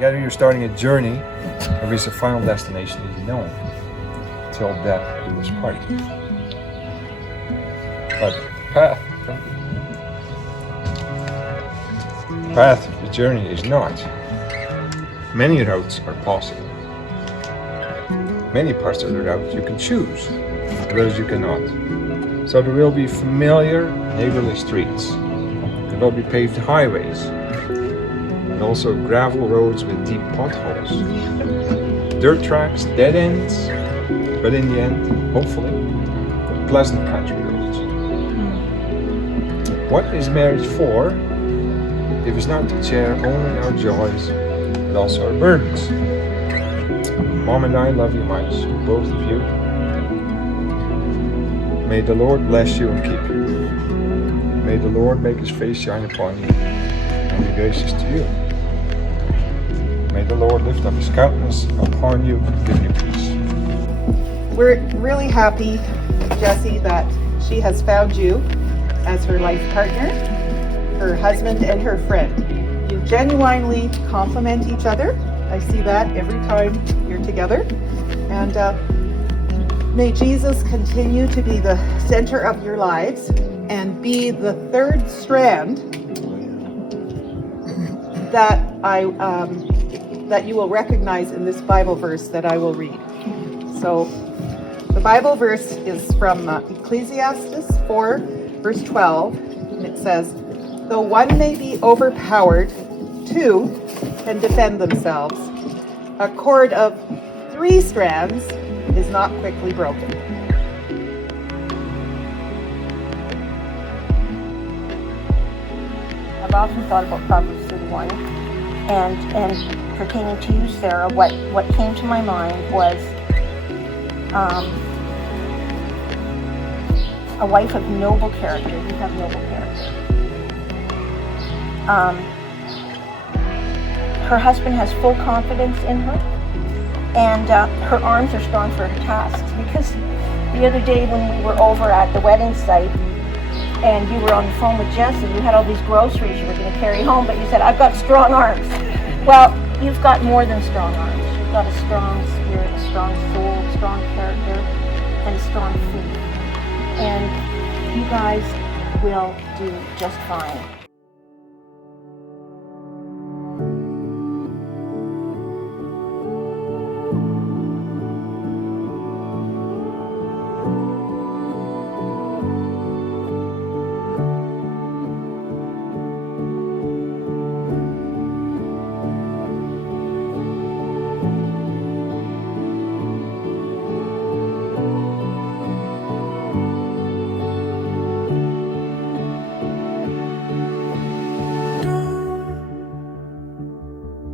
Together you're starting a journey of which the final destination is known. Till death do us part. But the path of the journey is not. Many roads are possible. Many parts of the route you can choose, others you cannot. So there will be familiar neighborly streets. There will be paved highways, and also gravel roads with deep potholes. Dirt tracks, dead ends, but in the end, hopefully, pleasant country roads. What is marriage for if it's not to share only our joys, but also our burdens? Mom and I love you much, both of you. May the Lord bless you and keep you. May the Lord make his face shine upon you and be gracious to you. May the Lord lift up his countenance upon you and give you peace. We're really happy, Jessie, that she has found you as her life partner, her husband, and her friend. You genuinely complement each other. I see that every time you're together. And may Jesus continue to be the center of your lives and be the third strand that you will recognize in this Bible verse that I will read. So the Bible verse is from Ecclesiastes 4, verse 12, and it says, "Though one may be overpowered, two can defend themselves. A cord of 3 strands is not quickly broken." I've often thought about Proverbs 31, and pertaining to you, Sarah, what came to my mind was a wife of noble character. You have noble character. Her husband has full confidence in her, and her arms are strong for her tasks. Because the other day when we were over at the wedding site, and you were on the phone with Jesse, you had all these groceries you were going to carry home, but you said, "I've got strong arms." Well, you've got more than strong arms. You've got a strong spirit, a strong soul, a strong character, and a strong faith. And you guys will do just fine.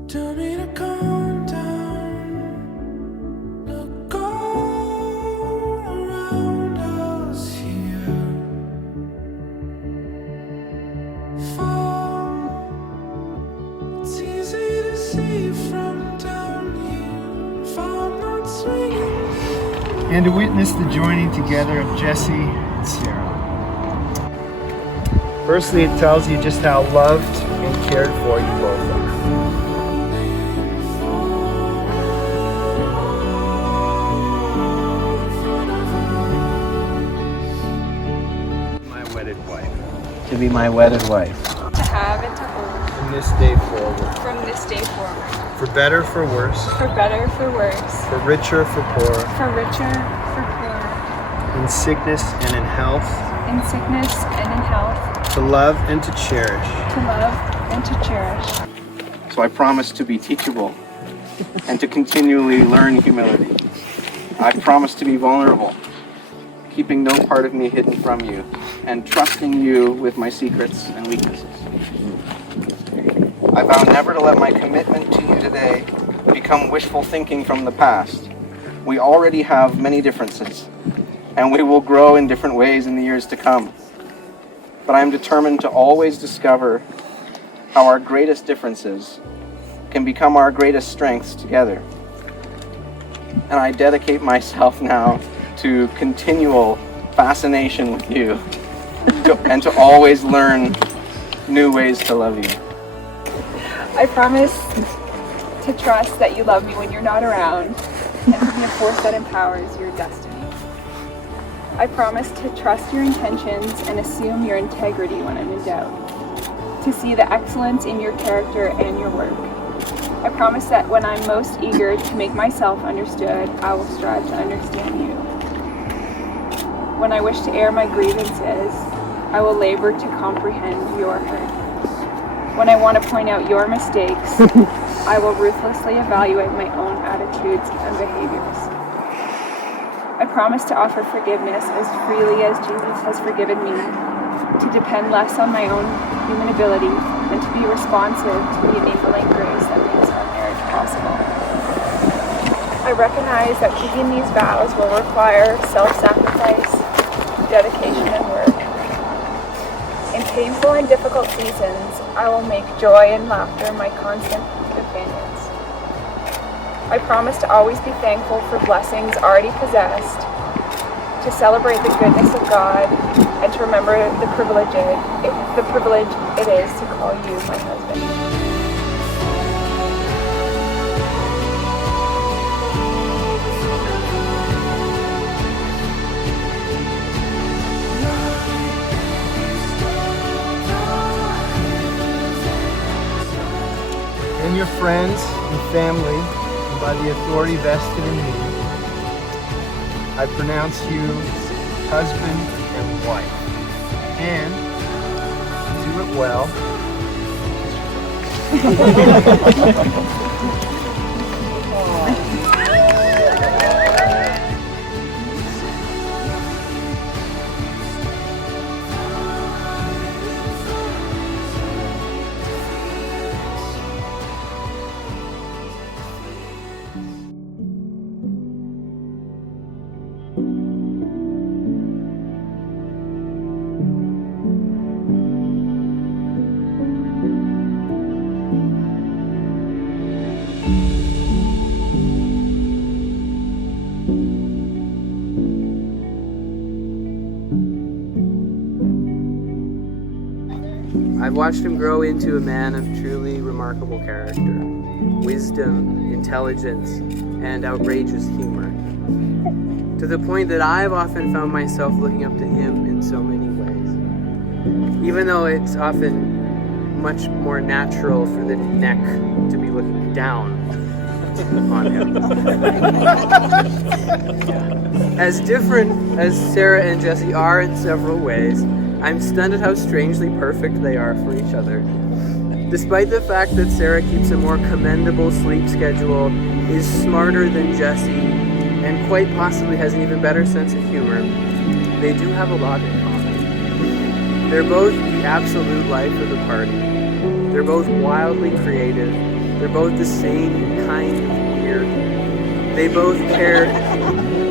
Tell me to calm down. Look all around us here. Fall. It's easy to see from down here. Fall not swinging. And to witness the joining together of Jesse and Sarah. Firstly, it tells you just how loved and cared for you both are. To be my wedded wife. To have and to hold. From this day forward. From this day forward. For better, for worse. For better, for worse. For richer, for poorer. For richer, for poorer. In sickness and in health. In sickness and in health. To love and to cherish. To love and to cherish. So I promise to be teachable and to continually learn humility. I promise to be vulnerable, keeping no part of me hidden from you, and trusting you with my secrets and weaknesses. I vow never to let my commitment to you today become wishful thinking from the past. We already have many differences, and we will grow in different ways in the years to come. But I am determined to always discover how our greatest differences can become our greatest strengths together. And I dedicate myself now to continual fascination with you and to always learn new ways to love you. I promise to trust that you love me when you're not around, and to be a force that empowers your destiny. I promise to trust your intentions and assume your integrity when I'm in doubt, to see the excellence in your character and your work. I promise that when I'm most eager to make myself understood, I will strive to understand you. When I wish to air my grievances, I will labor to comprehend your hurt. When I want to point out your mistakes, I will ruthlessly evaluate my own attitudes and behaviors. I promise to offer forgiveness as freely as Jesus has forgiven me, to depend less on my own human ability and to be responsive to the enabling grace that makes our marriage possible. I recognize that keeping these vows will require self-sacrifice, dedication, and work. In painful and difficult seasons, I will make joy and laughter my constant companions. I promise to always be thankful for blessings already possessed, to celebrate the goodness of God, and to remember the privilege it is to call you my husband. And your friends and family, and by the authority vested in me, I pronounce you husband and wife. And do it well. I've watched him grow into a man of truly remarkable character, wisdom, intelligence, and outrageous humor. To the point that I've often found myself looking up to him in so many ways. Even though it's often much more natural for the neck to be looking down on him. As different as Sara and Jesse are in several ways, I'm stunned at how strangely perfect they are for each other. Despite the fact that Sara keeps a more commendable sleep schedule, is smarter than Jesse, and quite possibly has an even better sense of humor, they do have a lot in common. They're both the absolute life of the party. They're both wildly creative. They're both the same kind of weird. They both care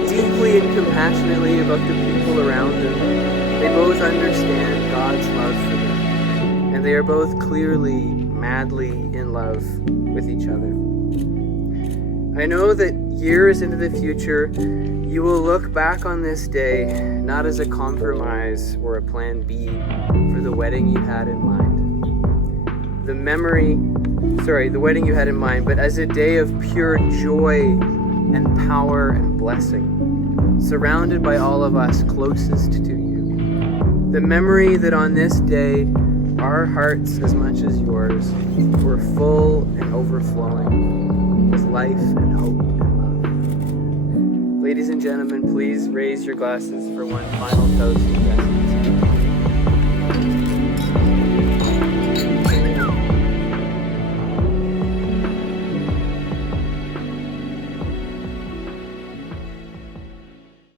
deeply and compassionately about the people around them. They both understand God's love for them, and they are both clearly, madly in love with each other. I know that years into the future, you will look back on this day not as a compromise or a plan B for the wedding you had in mind. The wedding you had in mind, but as a day of pure joy and power and blessing, surrounded by all of us closest to you. The memory that on this day, our hearts as much as yours were full and overflowing with life and hope and love. Ladies and gentlemen, please raise your glasses for one final toast to Jesse.